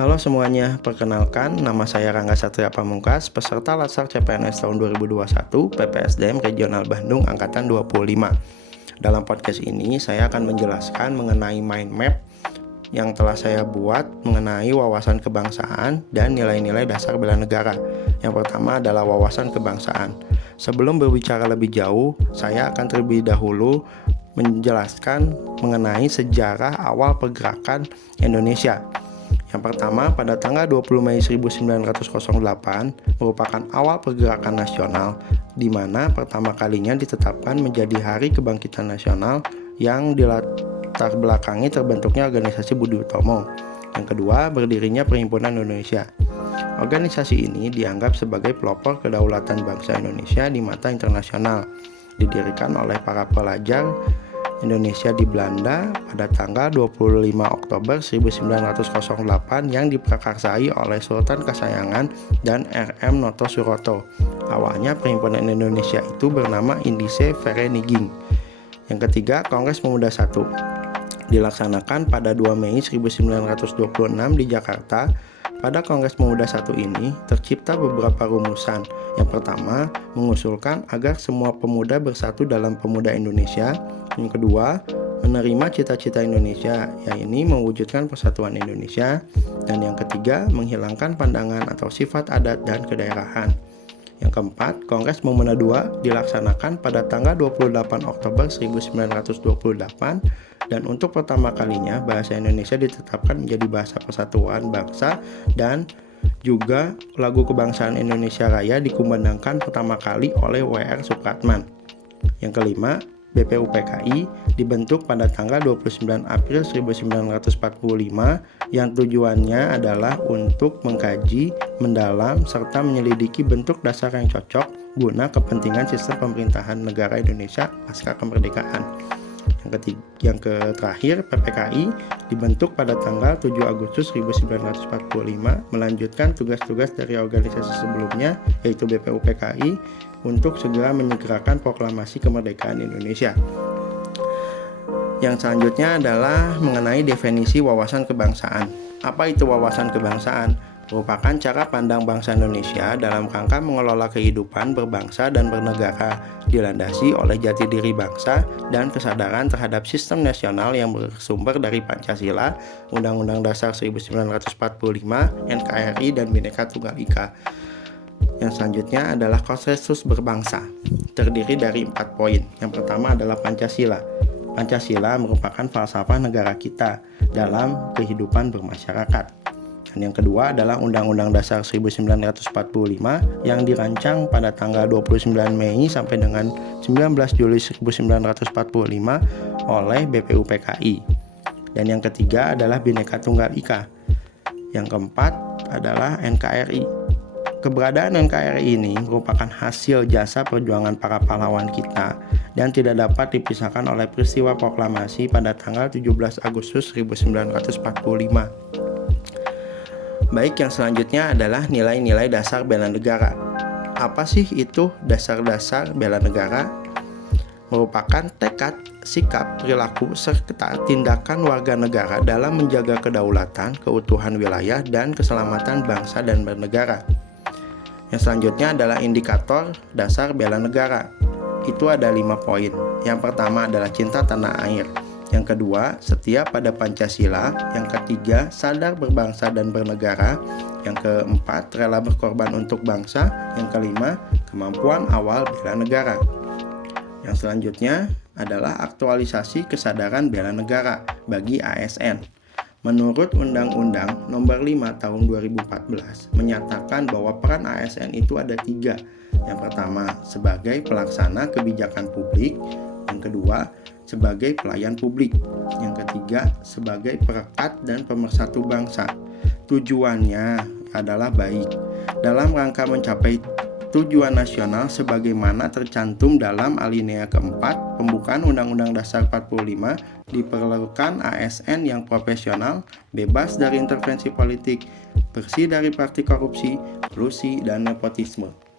Halo semuanya, perkenalkan nama saya Rangga Satria Pamungkas, peserta Latsar CPNS tahun 2021 PPSDM Regional Bandung Angkatan 25. Dalam podcast ini saya akan menjelaskan mengenai mind map yang telah saya buat mengenai wawasan kebangsaan dan nilai-nilai dasar bela negara. Yang pertama adalah wawasan kebangsaan. Sebelum berbicara lebih jauh, saya akan terlebih dahulu menjelaskan mengenai sejarah awal pergerakan Indonesia. Yang pertama, pada tanggal 20 Mei 1908 merupakan awal pergerakan nasional, di mana pertama kalinya ditetapkan menjadi Hari Kebangkitan Nasional yang dilatar belakangi terbentuknya organisasi Budi Utomo. Yang kedua, berdirinya Perhimpunan Indonesia. Organisasi ini dianggap sebagai pelopor kedaulatan bangsa Indonesia di mata internasional, didirikan oleh para pelajar Indonesia di Belanda pada tanggal 25 Oktober 1908 yang diprakarsai oleh Sultan Kasayangan dan R.M. Noto Suroto. Awalnya Perhimpunan Indonesia itu bernama Indice Vereniging. Yang ketiga, Kongres Pemuda I dilaksanakan pada 2 Mei 1926 di Jakarta. Pada Kongres Pemuda I ini tercipta beberapa rumusan. Yang pertama, mengusulkan agar semua pemuda bersatu dalam pemuda Indonesia. Yang kedua, menerima cita-cita Indonesia, yaitu mewujudkan persatuan Indonesia. Dan yang ketiga, menghilangkan pandangan atau sifat adat dan kedaerahan. Yang keempat, Kongres Pemuda II dilaksanakan pada tanggal 28 Oktober 1928 dan untuk pertama kalinya bahasa Indonesia ditetapkan menjadi bahasa persatuan bangsa dan juga lagu kebangsaan Indonesia Raya dikumandangkan pertama kali oleh W.R. Supratman. Yang kelima, BPUPKI dibentuk pada tanggal 29 April 1945 yang tujuannya adalah untuk mengkaji, mendalam, serta menyelidiki bentuk dasar yang cocok guna kepentingan sistem pemerintahan negara Indonesia pasca kemerdekaan. Yang terakhir, PPKI dibentuk pada tanggal 7 Agustus 1945 melanjutkan tugas-tugas dari organisasi sebelumnya yaitu BPUPKI untuk segera menyegerakan proklamasi kemerdekaan Indonesia. Yang selanjutnya adalah mengenai definisi wawasan kebangsaan. Apa itu wawasan kebangsaan? Merupakan cara pandang bangsa Indonesia dalam rangka mengelola kehidupan berbangsa dan bernegara, dilandasi oleh jati diri bangsa dan kesadaran terhadap sistem nasional yang bersumber dari Pancasila, Undang-Undang Dasar 1945, NKRI, dan Bhinneka Tunggal Ika. Yang selanjutnya adalah konsensus berbangsa, terdiri dari 4 poin. Yang pertama adalah Pancasila. Pancasila merupakan falsafah negara kita dalam kehidupan bermasyarakat. Dan yang kedua adalah Undang-Undang Dasar 1945 yang dirancang pada tanggal 29 Mei sampai dengan 19 Juli 1945 oleh BPUPKI. Dan yang ketiga adalah Bhinneka Tunggal Ika. Yang keempat adalah NKRI. Keberadaan NKRI ini merupakan hasil jasa perjuangan para pahlawan kita dan tidak dapat dipisahkan oleh peristiwa proklamasi pada tanggal 17 Agustus 1945. Baik, yang selanjutnya adalah nilai-nilai dasar bela negara. Apa sih itu dasar-dasar bela negara? Merupakan tekad, sikap, perilaku, serta tindakan warga negara dalam menjaga kedaulatan, keutuhan wilayah, dan keselamatan bangsa dan bernegara. Yang selanjutnya adalah indikator dasar bela negara. Itu ada 5 poin. Yang pertama adalah cinta tanah air. Yang kedua, setia pada Pancasila. Yang ketiga, sadar berbangsa dan bernegara. Yang keempat, rela berkorban untuk bangsa. Yang kelima, kemampuan awal bela negara. Yang selanjutnya adalah aktualisasi kesadaran bela negara bagi ASN. Menurut Undang-Undang Nomor 5 Tahun 2014 menyatakan bahwa peran ASN itu ada 3. Yang pertama, sebagai pelaksana kebijakan publik. Yang kedua, sebagai pelayan publik. Yang ketiga, sebagai perekat dan pemersatu bangsa. Tujuannya adalah baik dalam rangka mencapai tujuan nasional sebagaimana tercantum dalam alinea keempat pembukaan Undang-Undang Dasar 45, diperlukan ASN yang profesional, bebas dari intervensi politik, bersih dari praktik korupsi, kolusi, dan nepotisme.